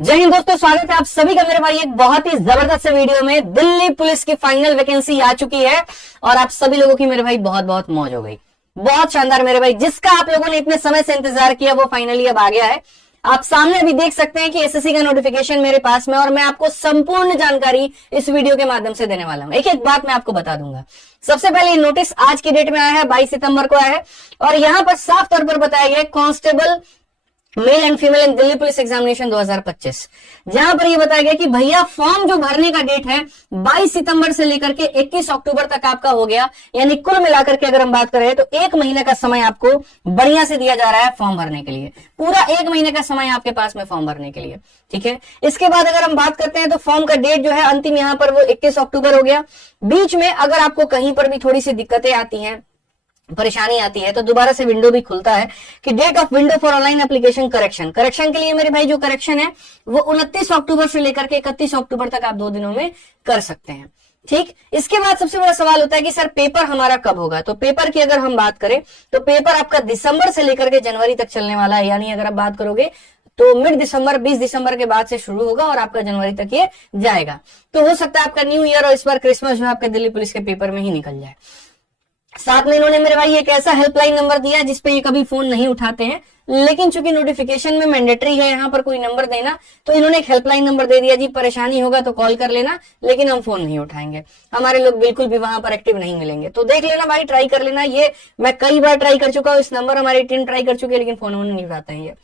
जय हिंद दोस्तों, स्वागत है आप सभी का मेरे भाई एक बहुत ही जबरदस्त वीडियो में। दिल्ली पुलिस की फाइनल वैकेंसी आ चुकी है और आप सभी लोगों की मेरे भाई बहुत बहुत मौज हो गई। बहुत शानदार मेरे भाई, जिसका आप लोगों ने इतने समय से इंतजार किया वो फाइनली अब आ गया है। आप सामने भी देख सकते हैं कि एसएससी का नोटिफिकेशन मेरे पास में, और मैं आपको संपूर्ण जानकारी इस वीडियो के माध्यम से देने वाला हूं। एक एक बात मैं आपको बता दूंगा। सबसे पहले नोटिस आज की डेट में आया है, 22 सितंबर को आया है, और यहां पर साफ तौर पर बताया गया है constable male and female in Delhi police examination 2025, जहां पर ये बताया गया कि भैया फॉर्म जो भरने का डेट है 22 सितंबर से लेकर के 21 अक्टूबर तक आपका हो गया। यानी कुल मिलाकर के अगर हम बात करें तो 1 महीने का समय आपको बढ़िया से दिया जा रहा है फॉर्म भरने के लिए। पूरा 1 महीने का समय आपके पास में फॉर्म भरने के लिए, ठीक है। इसके बाद अगर हम बात करते हैं तो फॉर्म का डेट जो है अंतिम यहां पर वो 21 अक्टूबर हो गया। बीच में अगर आपको कहीं पर भी थोड़ी सी दिक्कतें आती हैं, परेशानी आती है, तो दोबारा से विंडो भी खुलता है कि date of window for online application correction के लिए मेरे भाई जो करेक्शन है वो 29 अक्टूबर से लेकर के 31 अक्टूबर तक आप 2 दिनों में कर सकते हैं, ठीक। इसके बाद सबसे बड़ा सवाल होता है कि सर पेपर हमारा कब होगा। तो पेपर की अगर हम बात करें तो पेपर आपका दिसंबर से लेकर के जनवरी तक चलने वाला है। यानी अगर आप बात करोगे तो मिड दिसंबर 20 दिसंबर के बाद से शुरू होगा और आपका जनवरी तक ये जाएगा। तो हो सकता है आपका न्यू ईयर और इस बार क्रिसमस जो आपके दिल्ली पुलिस के पेपर में ही निकल जाए। साथ में इन्होंने मेरे भाई एक ऐसा हेल्पलाइन नंबर दिया जिसपे ये कभी फोन नहीं उठाते हैं, लेकिन चूंकि नोटिफिकेशन में मैंडेटरी है यहाँ पर कोई नंबर देना, तो इन्होंने एक हेल्पलाइन नंबर दे दिया जी, परेशानी होगा तो कॉल कर लेना, लेकिन हम फोन नहीं उठाएंगे। हमारे लोग बिल्कुल भी वहां पर एक्टिव नहीं मिलेंगे। तो देख लेना भाई, ट्राई कर लेना। ये मैं कई बार ट्राई कर चुका हूँ, इस नंबर हमारी टीम ट्राई कर चुकी है, लेकिन फोन नहीं उठाते हैं ये,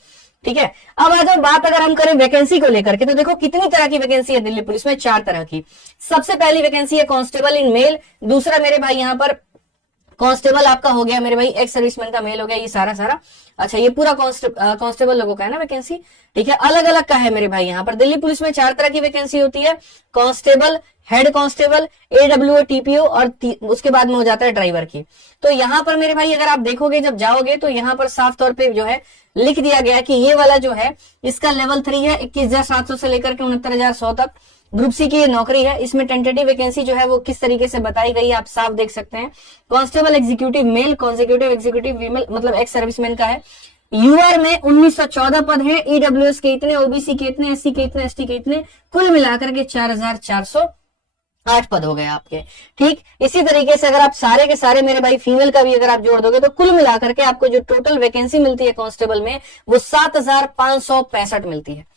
ठीक है। अब आ जाओ बात अगर हम करें वैकेंसी को लेकर के, तो देखो कितनी तरह की वैकेंसी है दिल्ली पुलिस में, 4 तरह की। सबसे पहली वैकेंसी है कांस्टेबल इन मेल। दूसरा मेरे भाई यहाँ पर कांस्टेबल आपका हो गया मेरे भाई, एक्स सर्विसमैन का मेल हो गया, ये सारा अच्छा ये पूरा कांस्टेबल लोगों का है ना वैकेंसी, ठीक है। अलग अलग का है मेरे भाई। यहाँ पर दिल्ली पुलिस में 4 तरह की वैकेंसी होती है, कांस्टेबल, हेड कांस्टेबल, एडब्ल्यूओ, टीपीओ, और उसके बाद में हो जाता है ड्राइवर की। तो यहाँ पर मेरे भाई अगर आप देखोगे जब जाओगे तो यहाँ पर साफ तौर पे जो है लिख दिया गया कि ये वाला जो है इसका लेवल 3 है, 21,700 से लेकर के 69,100 तक। ग्रुप सी की ये नौकरी है। इसमें टेंटेटिव वैकेंसी जो है वो किस तरीके से बताई गई है आप साफ देख सकते हैं। Constable executive male, consecutive executive female, मतलब एक्स सर्विसमैन का है। यूआर में 1914 पद है, ईडब्ल्यूएस के इतने, ओबीसी के इतने, एससी के इतने, एसटी के इतने, कुल मिलाकर के 4,408 पद हो गए आपके, ठीक। इसी तरीके से अगर आप सारे के सारे मेरे भाई फीमेल का भी अगर आप जोड़ दोगे तो कुल मिलाकर के आपको जो टोटल वैकेंसी मिलती है कांस्टेबल में वो 7,565 मिलती है।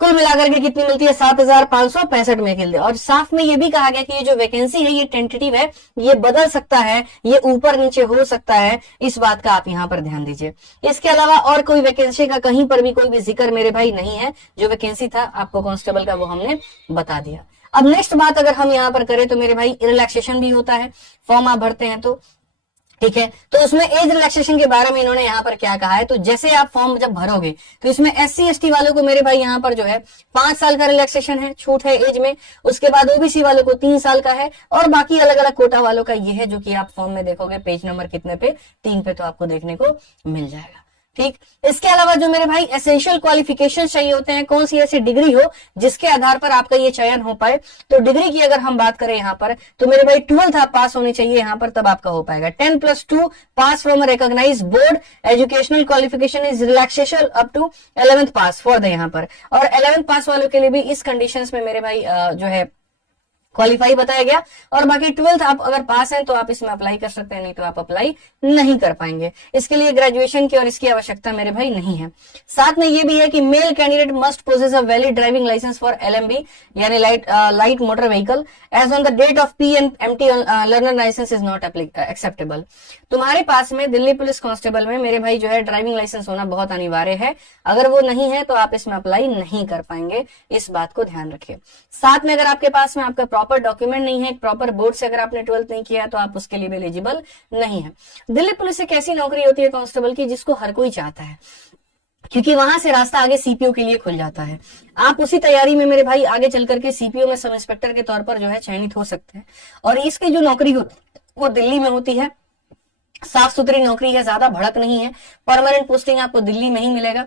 कुल मिलाकर के कितनी मिलती है, 7,565 में मिलती है। और साफ में ये भी कहा गया कि ये जो वैकेंसी है ये टेंटेटिव है, ये बदल सकता है, ये ऊपर नीचे हो सकता है, इस बात का आप यहाँ पर ध्यान दीजिए। इसके अलावा और कोई वैकेंसी का कहीं पर भी कोई भी जिक्र मेरे भाई नहीं है। जो वैकेंसी था आपको कांस्टेबल का वो हमने बता दिया। अब नेक्स्ट बात अगर हम यहाँ पर करें तो मेरे भाई रिलैक्सेशन भी होता है, फॉर्म आप भरते हैं तो, ठीक है। तो उसमें एज रिलैक्सेशन के बारे में इन्होंने यहाँ पर क्या कहा है, तो जैसे आप फॉर्म जब भरोगे तो इसमें एससी एसटी वालों को मेरे भाई यहाँ पर जो है 5 साल का रिलैक्सेशन है, छूट है एज में। उसके बाद ओबीसी वालों को 3 साल का है, और बाकी अलग अलग कोटा वालों का ये है जो कि आप फॉर्म में देखोगे पेज नंबर कितने पे, 3 पे तो आपको देखने को मिल जाएगा, ठीक। इसके अलावा जो मेरे भाई एसेंशियल क्वालिफिकेशन चाहिए होते हैं, कौन सी ऐसी डिग्री हो जिसके आधार पर आपका ये चयन हो पाए। तो डिग्री की अगर हम बात करें यहाँ पर तो मेरे भाई 12th आप पास होनी चाहिए यहाँ पर, तब आपका हो पाएगा। 10+2 pass from recognised board, educational qualification is relaxation up to 11th pass for the यहाँ पर। और 11th पास वालों के लिए भी इस कंडीशंस में मेरे भाई जो है क्वालिफाई बताया गया। और बाकी 12th आप अगर पास हैं तो आप इसमें अप्लाई कर सकते हैं, नहीं तो आप अप्लाई नहीं कर पाएंगे। इसके लिए ग्रेजुएशन की और इसकी आवश्यकता मेरे भाई नहीं है। साथ में ये भी है कि male candidate must possess a valid driving licence for LMV यानी light motor vehicle as on the date of PMT learner licence is not acceptable. तुम्हारे पास में दिल्ली पुलिस कांस्टेबल में मेरे भाई जो है ड्राइविंग लाइसेंस होना बहुत अनिवार्य है। अगर वो नहीं है तो आप इसमें अप्लाई नहीं कर पाएंगे, इस बात को ध्यान रखिए। साथ में अगर आपके पास में आपका प्रॉपर डॉक्यूमेंट नहीं है, प्रॉपर बोर्ड से अगर आपने 12th नहीं किया है तो आप उसके लिए भी एलिजिबल नहीं है। दिल्ली पुलिस एक ऐसी नौकरी होती है कांस्टेबल की जिसको हर कोई चाहता है, क्योंकि वहां से रास्ता आगे सीपीओ के लिए खुल जाता है। आप उसी तैयारी में मेरे भाई आगे चल करके सीपीओ में सब इंस्पेक्टर के तौर पर जो है चयनित हो सकते हैं। और इसकी जो नौकरी वो दिल्ली में होती है, साफ सुथरी नौकरी है, ज्यादा भड़क नहीं है, परमानेंट पोस्टिंग आपको दिल्ली में ही मिलेगा।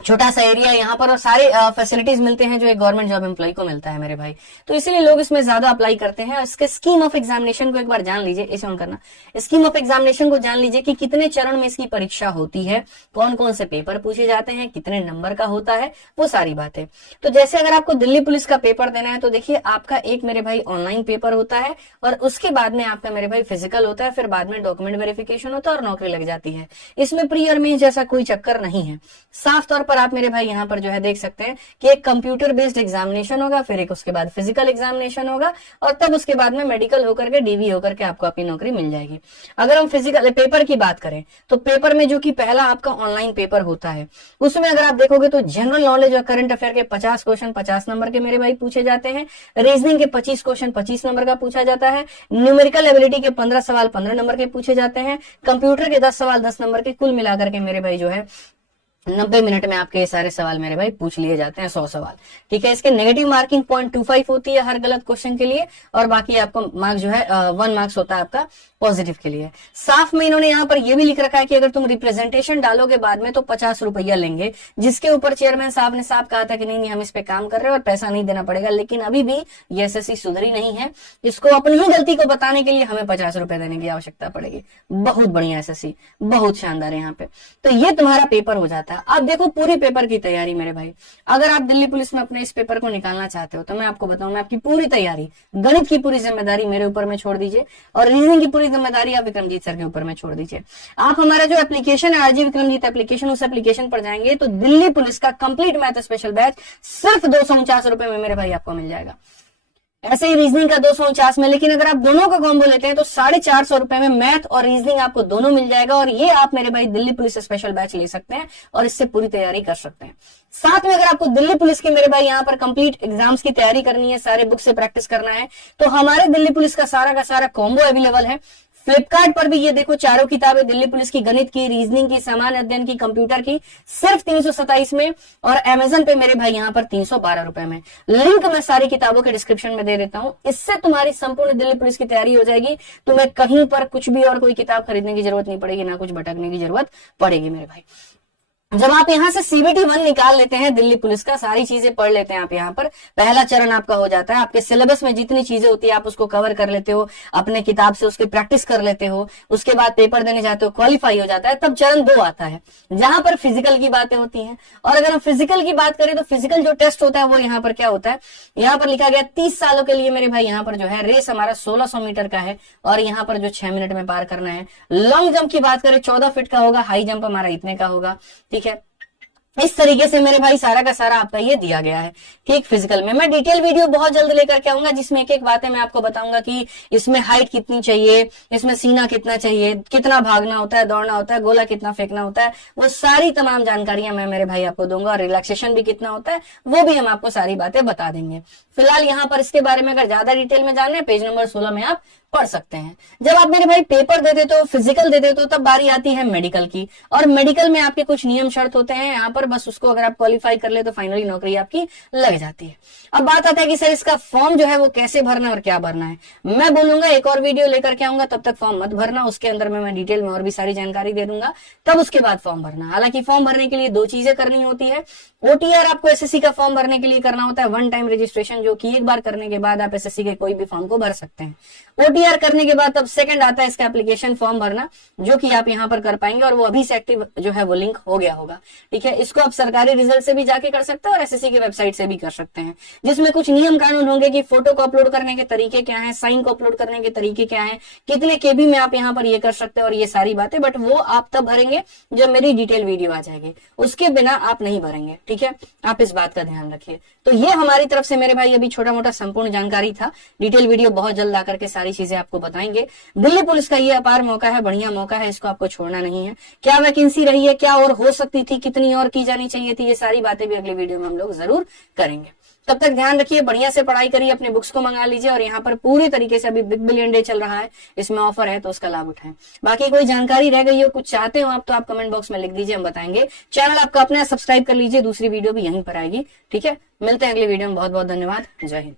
छोटा सा एरिया यहाँ पर और सारे फैसिलिटीज मिलते हैं जो एक गवर्नमेंट जॉब एम्प्लॉय को मिलता है मेरे भाई। तो इसीलिए लोग इसमें ज्यादा अप्लाई करते हैं। इसके स्कीम ऑफ एग्जामिनेशन को एक बार जान लीजिए, इसे ऑन करना। स्कीम ऑफ एग्जामिनेशन को जान लीजिए कि कितने चरण में इसकी परीक्षा होती है, कौन कौन से पेपर पूछे जाते हैं, कितने नंबर का होता है, वो सारी बातें। तो जैसे अगर आपको दिल्ली पुलिस का पेपर देना है तो देखिए आपका एक मेरे भाई ऑनलाइन पेपर होता है और उसके बाद में आपका मेरे भाई फिजिकल होता है, फिर बाद में डॉक्यूमेंट वेरिफिकेशन होता है और नौकरी लग जाती है। इसमें प्री और मेंस जैसा कोई चक्कर नहीं है। साफ तौर पर आप मेरे भाई यहाँ पर जो है देख सकते हैं कि एक कंप्यूटर बेस्ड एग्जामिनेशन होगा, फिर एक उसके बाद फिजिकल एग्जामिनेशन होगा और तब उसके बाद में मेडिकल होकर के डीवी होकर के आपको अपनी नौकरी मिल जाएगी। अगर हम फिजिकल पेपर की बात करें तो पेपर में जो कि पहला आपका ऑनलाइन पेपर होता है उसमें अगर आप देखोगे तो जनरल नॉलेज और करंट अफेयर के 50 क्वेश्चन 50 नंबर के मेरे भाई पूछे जाते हैं, रीजनिंग के 25 क्वेश्चन 25 नंबर का पूछा जाता है, न्यूमेरिकल एबिलिटी के 15 सवाल 15 नंबर के पूछे जाते हैं, कंप्यूटर के 10 सवाल 10 नंबर के, कुल मिलाकर के मेरे भाई जो है 90 मिनट में आपके ये सारे सवाल मेरे भाई पूछ लिए जाते हैं, 100 सवाल। ठीक है, इसके नेगेटिव मार्किंग 0.25 होती है हर गलत क्वेश्चन के लिए और बाकी आपको मार्क्स जो है 1 मार्क्स होता है आपका पॉजिटिव के लिए। साफ में इन्होंने यहाँ पर ये भी लिख रखा है कि अगर तुम रिप्रेजेंटेशन डालोगे बाद में तो 50 रुपया लेंगे, जिसके ऊपर चेयरमैन साहब ने साफ कहा था कि नहीं हम इस पे काम कर रहे हैं और पैसा नहीं देना पड़ेगा। लेकिन अभी भी ये एसएससी सुधरी नहीं है, इसको अपनी ही गलती को बताने के लिए हमें 50 रुपए देने की आवश्यकता पड़ेगी। बहुत बढ़िया एसएससी, बहुत शानदार है यहाँ पे। तो ये तुम्हारा पेपर हो जाता है। अब देखो पूरी पेपर की तैयारी मेरे भाई, अगर आप दिल्ली पुलिस में अपने इस पेपर को निकालना चाहते हो तो मैं आपको बताऊं, मैं आपकी पूरी तैयारी, गणित की पूरी जिम्मेदारी मेरे ऊपर में छोड़ दीजिए और रीजनिंग की पूरी जिम्मेदारी आप विक्रमजीत सर के ऊपर में छोड़ दीजिए। आप हमारा जो एप्लीकेशन है आरजी विक्रमजीत एप्लीकेशन, उस एप्लीकेशन पर जाएंगे तो दिल्ली पुलिस का कंप्लीट मैथ स्पेशल बैच सिर्फ 249 रुपए में मेरे भाई आपको मिल जाएगा। ऐसे ही रीजनिंग का 249 में, लेकिन अगर आप दोनों का कॉम्बो लेते हैं तो 450 रुपए में मैथ और रीजनिंग आपको दोनों मिल जाएगा और ये आप मेरे भाई दिल्ली पुलिस स्पेशल बैच ले सकते हैं और इससे पूरी तैयारी कर सकते हैं। साथ में अगर आपको दिल्ली पुलिस की मेरे भाई यहाँ पर कंप्लीट एग्जाम्स की तैयारी करनी है, सारे बुक से प्रैक्टिस करना है, तो हमारे दिल्ली पुलिस का सारा कॉम्बो अवेलेबल है। फ्लिपकार्ट पर भी ये देखो चारों किताबें दिल्ली पुलिस की, गणित की, रीजनिंग की, सामान्य अध्ययन की, कंप्यूटर की, सिर्फ 327 में और अमेजन पे मेरे भाई यहाँ पर 312 रुपए में। लिंक मैं सारी किताबों के डिस्क्रिप्शन में दे देता हूं, इससे तुम्हारी संपूर्ण दिल्ली पुलिस की तैयारी हो जाएगी। तुम्हें कहीं पर कुछ भी और कोई किताब खरीदने की जरूरत नहीं पड़ेगी, ना कुछ भटकने की जरूरत पड़ेगी मेरे भाई। जब आप यहाँ से CBT 1 निकाल लेते हैं दिल्ली पुलिस का, सारी चीजें पढ़ लेते हैं आप, यहाँ पर पहला चरण आपका हो जाता है। आपके सिलेबस में जितनी चीजें होती है आप उसको कवर कर लेते हो, अपने किताब से उसकी प्रैक्टिस कर लेते हो, उसके बाद पेपर देने जाते हो, क्वालिफाई हो जाता है। तब चरण 2 आता है जहां पर फिजिकल की बातें होती हैं। और अगर हम फिजिकल की बात करें तो फिजिकल जो टेस्ट होता है वो यहाँ पर क्या होता है, यहाँ पर लिखा गया 30 सालों के लिए मेरे भाई यहाँ पर जो है रेस हमारा 1600 मीटर का है और यहाँ पर जो 6 मिनट में पार करना है। लॉन्ग जंप की बात करें 14 फीट का होगा, हाई जंप हमारा इतने का होगा। ठीक है, इस तरीके से मेरे भाई सारा का सारा आपका ये दिया गया है। ठीक, फिजिकल में मैं डिटेल वीडियो बहुत जल्द लेकर के आऊंगा जिसमें एक एक बातें मैं आपको बताऊंगा कि इसमें हाइट कितनी चाहिए, इसमें सीना कितना चाहिए, कितना भागना होता है, दौड़ना होता है, गोला कितना फेंकना होता है, वो सारी तमाम जानकारियां मैं मेरे भाई आपको दूंगा। और रिलैक्सेशन भी कितना होता है वो भी हम आपको सारी बातें बता देंगे। फिलहाल यहाँ पर इसके बारे में अगर ज्यादा डिटेल में जानना है पेज नंबर 16 में आप पढ़ सकते हैं। जब आप मेरे भाई पेपर दे देते हो, फिजिकल दे देते हो, तब बारी आती है मेडिकल की। और मेडिकल में आपके कुछ नियम शर्त होते हैं यहाँ पर, बस उसको अगर आप क्वालिफाई कर ले तो फाइनली नौकरी आपकी लग जाती है। अब बात आता है कि सर इसका फॉर्म जो है वो कैसे भरना और क्या भरना है। मैं बोलूंगा एक और वीडियो लेकर के आऊंगा, तब तक फॉर्म मत भरना, उसके अंदर में मैं डिटेल में और भी सारी जानकारी दे दूंगा, तब उसके बाद फॉर्म भरना। हालांकि फॉर्म भरने के लिए 2 चीजें करनी होती है। OTR आपको एसएससी का फॉर्म भरने के लिए करना होता है, 1 टाइम रजिस्ट्रेशन, जो कि एक बार करने के बाद आप एसएससी के कोई भी फॉर्म को भर सकते हैं। OTR करने के बाद तब सेकंड आता है इसका एप्लीकेशन फॉर्म भरना, जो कि आप यहाँ पर कर पाएंगे और वो अभी से एक्टिव जो है वो लिंक हो गया होगा। ठीक है, इसको आप सरकारी रिजल्ट से भी जाके कर सकते हैं और एसएससी की वेबसाइट से भी कर सकते हैं, जिसमें कुछ नियम कानून होंगे कि फोटो को अपलोड करने के तरीके क्या है, साइन को अपलोड करने के तरीके क्या है, कितने केबी में आप यहाँ पर ये कर सकते हैं और ये सारी बातें। बट वो आप तब भरेंगे जब मेरी डिटेल वीडियो आ जाएगी, उसके बिना आप नहीं भरेंगे। ठीक है, आप इस बात का ध्यान रखिए। तो ये हमारी तरफ से मेरे भाई अभी छोटा मोटा संपूर्ण जानकारी था। डिटेल वीडियो बहुत जल्द आकर के सारी चीजें आपको बताएंगे। दिल्ली पुलिस का ये अपार मौका है, बढ़िया मौका है, इसको आपको छोड़ना नहीं है। क्या वैकेंसी रही है, क्या और हो सकती थी, कितनी और की जानी चाहिए थी, ये सारी बातें भी अगले वीडियो में हम लोग जरूर करेंगे। तब तक ध्यान रखिए, बढ़िया से पढ़ाई करिए, अपने बुक्स को मंगा लीजिए और यहाँ पर पूरी तरीके से अभी बिग बिलियन डे चल रहा है, इसमें ऑफर है तो उसका लाभ उठाएं। बाकी कोई जानकारी रह गई हो, कुछ चाहते हो आप, तो आप कमेंट बॉक्स में लिख दीजिए, हम बताएंगे। चैनल आपका अपना सब्सक्राइब कर लीजिए, दूसरी वीडियो भी यहीं पर आएगी। ठीक है, मिलते हैं अगली वीडियो में। बहुत बहुत धन्यवाद, जय हिंद।